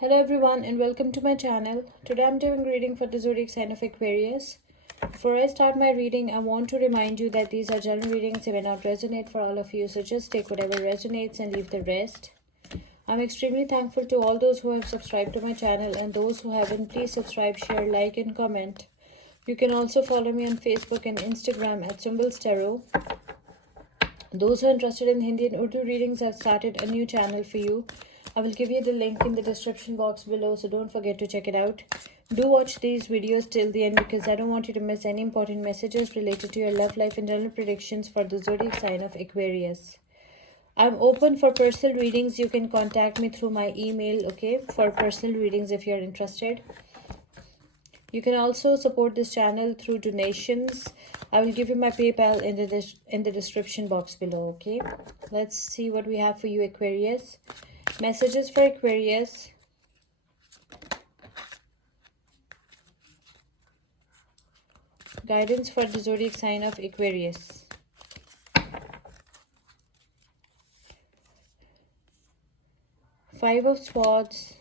Hello everyone and welcome to my channel. Today I'm doing reading for the zodiac sign of Aquarius. Before I start my reading, I want to remind you that these are general readings. They may not resonate for all of you, so just take whatever resonates and leave the rest. I'm extremely thankful to all those who have subscribed to my channel, and those who haven't, please subscribe, share, like and comment. You can also follow me on Facebook and Instagram at Symbols Tarot. Those who are interested in Hindi and Urdu readings, I've started a new channel for you. I will give you the link in the description box below, so don't forget to check it out. Do watch these videos till the end because I don't want you to miss any important messages related to your love life and general predictions for the zodiac sign of Aquarius. I'm open for personal readings. You can contact me through my email, okay, for personal readings if you're interested. You can also support this channel through donations. I will give you my PayPal in the description box below, okay? Let's see what we have for you, Aquarius. Messages for Aquarius. Guidance for the zodiac sign of Aquarius. Five of Swords,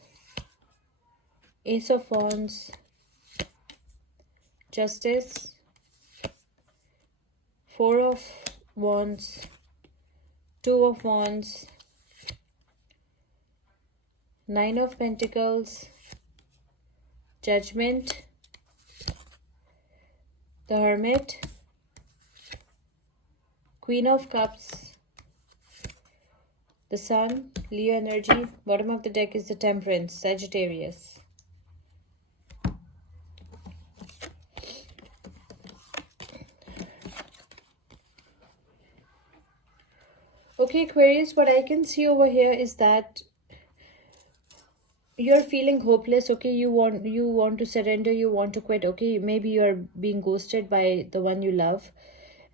Ace of Wands, Justice, Four of Wands, Two of Wands, Nine of Pentacles, Judgment, the Hermit, Queen of Cups, the Sun, Leo energy. Bottom of the deck is the Temperance, Sagittarius. Okay, Aquarius, what I can see over here is that you're feeling hopeless. Okay, you want to surrender, you want to quit. Okay, maybe you're being ghosted by the one you love.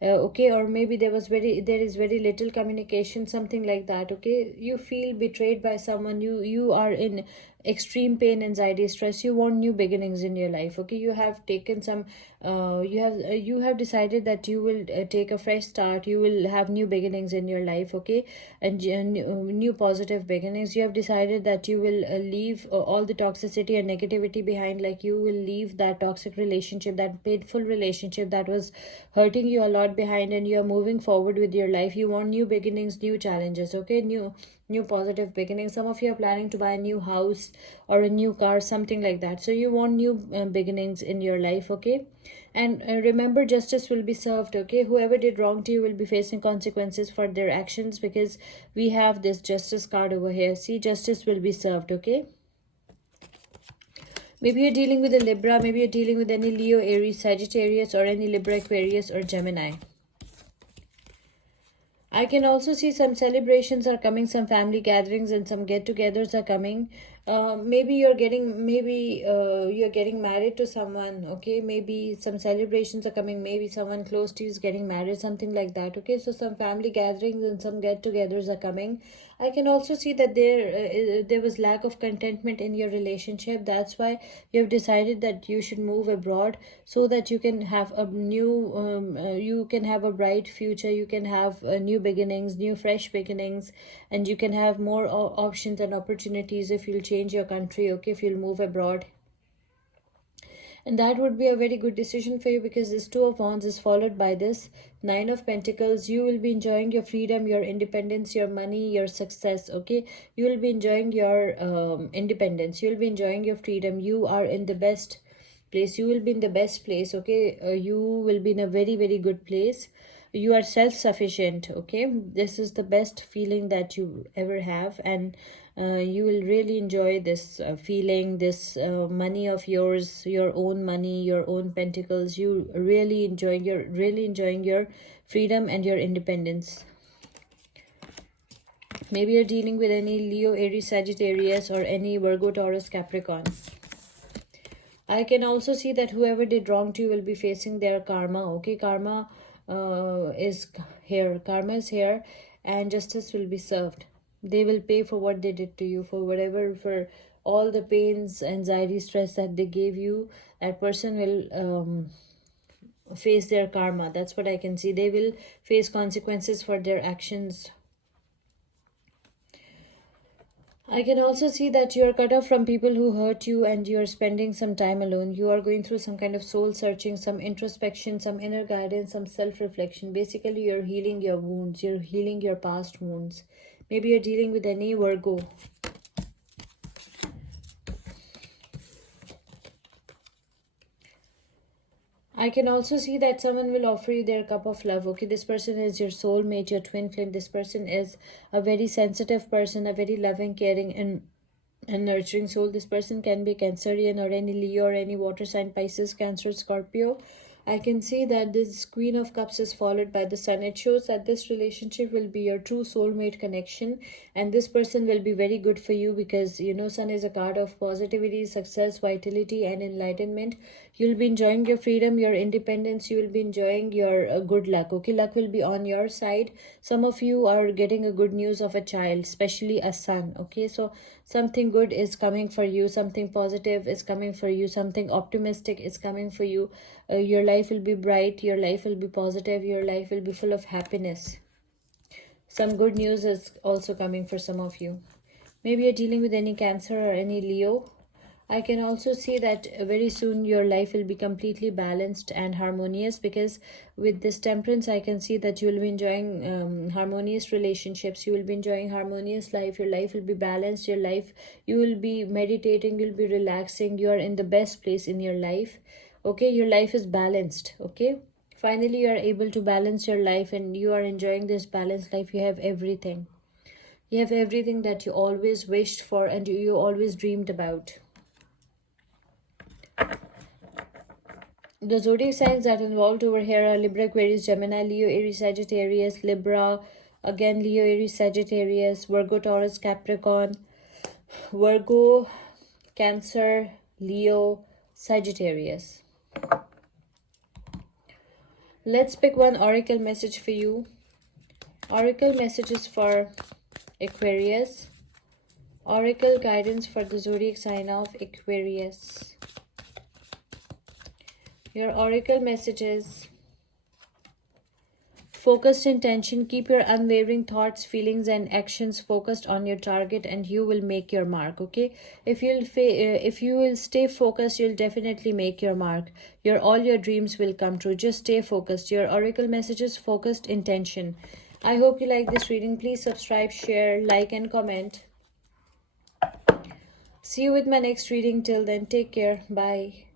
Okay, or maybe there is very little communication, something like that. Okay, you feel betrayed by someone. You are in extreme pain, anxiety, stress. You want new beginnings in your life. Okay, you have taken some you have decided that you will take a fresh start. You will have new beginnings in your life. Okay, and new positive beginnings. You have decided that you will leave all the toxicity and negativity behind. Like you will leave that toxic relationship, that painful relationship that was hurting you a lot behind, and you are moving forward with your life. You want new beginnings, new challenges. Okay, new positive beginnings. Some of you are planning to buy a new house or a new car, something like that. So you want new beginnings in your life. Okay, and remember, justice will be served. Okay, whoever did wrong to you will be facing consequences for their actions, because we have this justice card over here. See, justice will be served. Okay, maybe you're dealing with a Libra, maybe you're dealing with any Leo, Aries, Sagittarius, or any Libra, Aquarius, or Gemini. I can also see some celebrations are coming, some family gatherings and some get-togethers are coming. Maybe you're getting married to someone. Okay, maybe some celebrations are coming. Maybe someone close to you is getting married, something like that. Okay, so some family gatherings and some get-togethers are coming. I can also see that there was lack of contentment in your relationship. That's why you have decided that you should move abroad, so that you can have a you can have a bright future. You can have new beginnings, new fresh beginnings, and you can have more options and opportunities if you'll change your country. Okay, if you'll move abroad, and that would be a very good decision for you, because this Two of Wands is followed by this Nine of Pentacles. You will be enjoying your freedom, your independence, your money, your success. Okay, you will be enjoying your independence, you will be enjoying your freedom. You are in the best place, you will be in the best place. Okay, you will be in a very good place. You are self-sufficient. Okay, this is the best feeling that you ever have, and you will really enjoy this feeling, this money of yours, your own money, your own pentacles. You're really enjoying your freedom and your independence. Maybe you're dealing with any Leo, Aries, Sagittarius, or any Virgo, Taurus, Capricorn. I can also see that whoever did wrong to you will be facing their karma. Okay, karma is here. Karma is here, and justice will be served. They will pay for what they did to you, for whatever, for all the pains, anxiety, stress that they gave you. That person will face their karma. That's what I can see. They will face consequences for their actions. I can also see that you are cut off from people who hurt you and you are spending some time alone. You are going through some kind of soul searching, some introspection, some inner guidance, some self reflection. Basically, you're healing your wounds, you're healing your past wounds. Maybe you're dealing with any Virgo. I can also see that someone will offer you their cup of love. Okay, this person is your soulmate, your twin flame. This person is a very sensitive person, a very loving, caring, and nurturing soul. This person can be Cancerian or any Leo or any water sign, Pisces, Cancer, Scorpio. I can see that this Queen of Cups is followed by the Sun. It shows that this relationship will be your true soulmate connection, and this person will be very good for you because you know Sun is a card of positivity, success, vitality, and enlightenment. You'll be enjoying your freedom, your independence. You will be enjoying your good luck. Okay, luck will be on your side. Some of you are getting a good news of a child, especially a son. Okay, so something good is coming for you, something positive is coming for you, something optimistic is coming for you. Your life will be bright, your life will be positive, your life will be full of happiness. Some good news is also coming for some of you. Maybe you're dealing with any Cancer or any Leo. I can also see that very soon your life will be completely balanced and harmonious, because with this Temperance, I can see that you will be enjoying harmonious relationships. You will be enjoying harmonious life. Your life will be balanced. Your life, you will be meditating. You'll be relaxing. You are in the best place in your life. Okay, your life is balanced. Okay, finally you are able to balance your life and you are enjoying this balanced life. You have everything. You have everything that you always wished for and you always dreamed about. The zodiac signs that involved over here are Libra, Aquarius, Gemini, Leo, Aries, Sagittarius, Libra, again Leo, Aries, Sagittarius, Virgo, Taurus, Capricorn, Virgo, Cancer, Leo, Sagittarius. Let's pick one oracle message for you. Oracle messages for Aquarius. Oracle guidance for the zodiac sign of Aquarius. Your oracle messages: focused intention. Keep your unwavering thoughts, feelings, and actions focused on your target, and you will make your mark. Okay, if you will stay focused, you'll definitely make your mark. All your dreams will come true. Just stay focused. Your oracle messages: focused intention. I hope you like this reading. Please subscribe, share, like, and comment. See you with my next reading. Till then, take care. Bye.